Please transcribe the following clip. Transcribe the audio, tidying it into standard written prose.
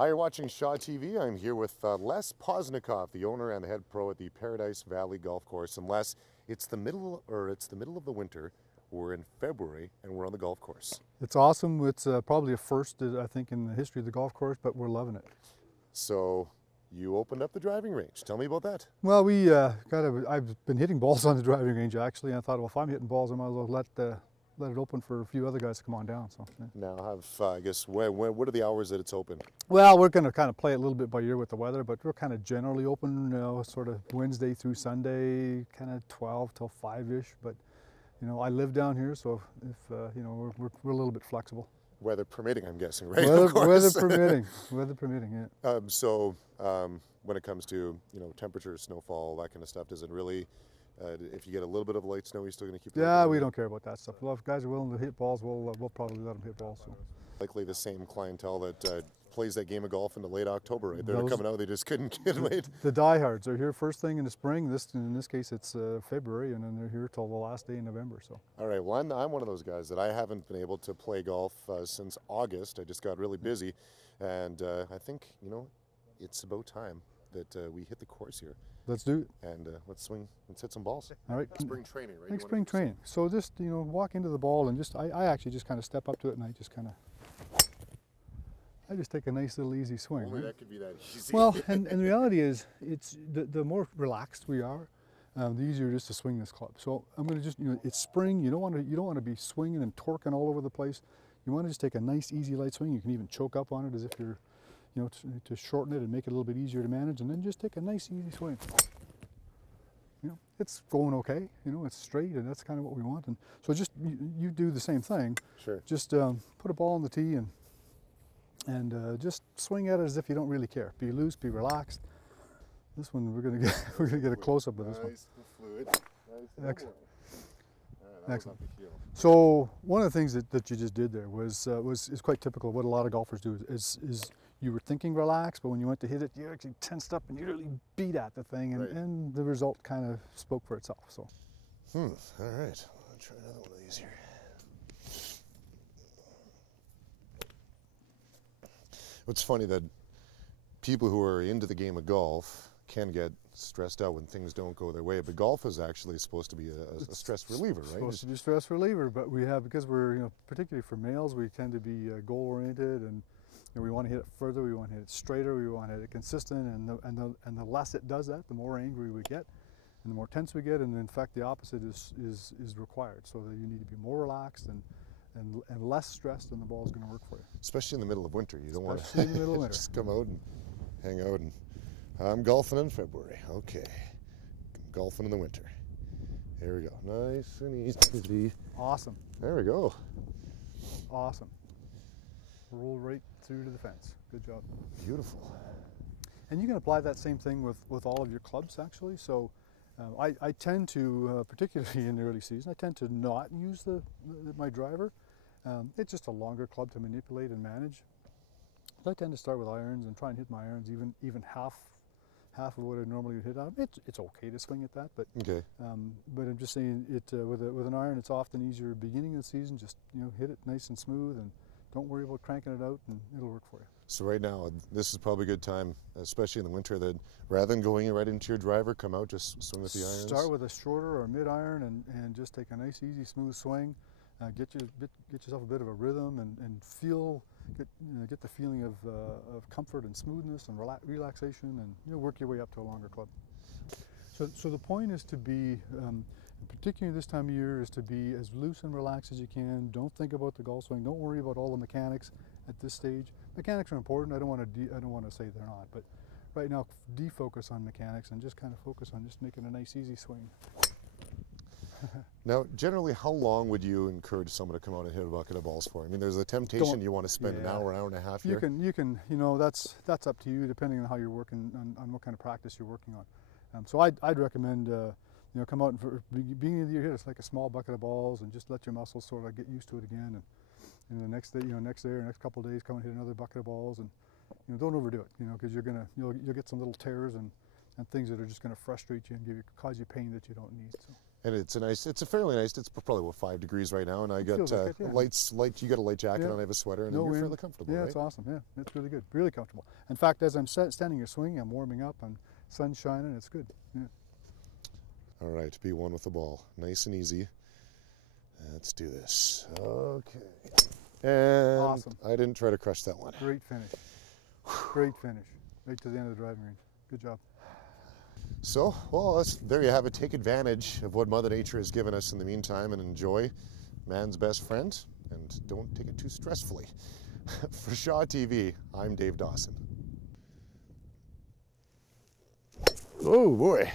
Hi, you're watching Shaw TV. I'm here with Les Postnikoff, the owner and the head pro at the Paradise Valley Golf Course. And Les, it's the middle of the winter. We're in February and we're on the golf course. It's awesome. It's probably a first, I think, in the history of the golf course, but we're loving it. So you opened up the driving range. Tell me about that. Well, I've been hitting balls on the driving range actually, and I thought, well, if I'm hitting balls, I might as well let it open for a few other guys to come on down. So yeah. Now, I guess, what are the hours that it's open? Well, we're going to kind of play it a little bit by ear with the weather, but we're kind of generally open, sort of Wednesday through Sunday, kind of 12 till 5-ish. But I live down here, so if we're a little bit flexible. Weather permitting, I'm guessing, right? Weather permitting. Weather permitting, yeah. When it comes to temperature, snowfall, that kind of stuff, does it really? If you get a little bit of light snow, you're still going to keep it? Yeah, we don't care about that stuff. Well, if guys are willing to hit balls, we'll probably let them hit balls. So. Likely the same clientele that plays that game of golf into late October, right? They're coming out, they just couldn't get away. The diehards are here first thing in the spring. In this case, it's February, and then they're here till the last day in November. So. All right, well, I'm one of those guys that I haven't been able to play golf since August. I just got really busy, and I think it's about time that we hit the course here. Let's do it. And let's hit some balls. All right. Spring training, right? Like spring training. So just, walk into the ball and I actually just kind of step up to it and I just take a nice little easy swing. Only right? that could be that easy. Well, and the reality is, it's the more relaxed we are, the easier it is to swing this club. So I'm going to just, it's spring. You don't want to be swinging and torquing all over the place. You want to just take a nice, easy, light swing. You can even choke up on it as if you're, to shorten it and make it a little bit easier to manage, and then just take a nice, easy swing. It's going okay. It's straight, and that's kind of what we want. And so just you do the same thing. Sure. Just put a ball on the tee and just swing at it as if you don't really care. Be loose, be relaxed. This one we're gonna get a close up of this one. Nice and fluid. Nice. Excellent. Excellent. So one of the things that you just did there is quite typical of what a lot of golfers do. Is you were thinking relaxed, but when you went to hit it, you actually tensed up and you really beat at the thing, and, right. and the result kind of spoke for itself. So. All right. I'll try another one of these here. It's funny that people who are into the game of golf can get stressed out when things don't go their way, but golf is actually supposed to be a stress reliever, right? Supposed to be a stress reliever, but because we're, particularly for males, we tend to be goal-oriented, and we want to hit it further, we want to hit it straighter, we want to hit it consistent, and the less it does that, the more angry we get, and the more tense we get, and in fact the opposite is required, so that you need to be more relaxed and less stressed, and the ball is going to work for you. Especially in the middle of winter. You don't want to in the middle of winter. Just come out and hang out. And I'm golfing in February. Okay. I'm golfing in the winter. Here we go. Nice and easy. Awesome. There we go. Awesome. Roll right through to the fence. Good job. Beautiful. And you can apply that same thing with all of your clubs, actually. So I tend to, particularly in the early season, I tend to not use my driver. It's just a longer club to manipulate and manage. So I tend to start with irons and try and hit my irons even half of what I normally would hit on. It's okay to swing at that, but okay. But I'm just saying with an iron, it's often easier beginning of the season. Just hit it nice and smooth, and don't worry about cranking it out, and it'll work for you. So right now, this is probably a good time, especially in the winter, that rather than going right into your driver, come out, just swing with the irons? Start with a shorter or mid-iron and just take a nice, easy, smooth swing. Get yourself a bit of a rhythm and get the feeling of comfort and smoothness and relaxation, and work your way up to a longer club. So the point is to be, particularly this time of year, is to be as loose and relaxed as you can. Don't think about the golf swing. Don't worry about all the mechanics at this stage. Mechanics are important. I don't want to say they're not, but right now, defocus on mechanics and just kind of focus on just making a nice, easy swing. Now, generally, how long would you encourage someone to come out and hit a bucket of balls for? I mean, there's a temptation you want to spend an hour and a half here. You can, that's up to you, depending on how you're working, on what kind of practice you're working on. So I'd recommend, come out and for beginning of the year, hit like a small bucket of balls and just let your muscles sort of get used to it again. And the next day, next couple of days, come and hit another bucket of balls, and don't overdo it, because you'll get some little tears and things that are just going to frustrate you and cause you pain that you don't need. So. And it's a fairly nice, it's probably what, 5 degrees right now, and I got feels like it, yeah. you got a light jacket Yeah. on, I have a sweater, and No you're wind. fairly comfortable, Yeah, right? it's awesome. Yeah, it's really good. Really comfortable. In fact, as I'm standing here swinging, I'm warming up and sun's shining. It's good. Yeah. All right, be one with the ball. Nice and easy. Let's do this. Okay. And Awesome. I didn't try to crush that one. Great finish. Great finish. Right to the end of the driving range. Good job. So, well, there you have it. Take advantage of what Mother Nature has given us in the meantime and enjoy man's best friend, and don't take it too stressfully. For Shaw TV, I'm Dave Dawson. Oh boy.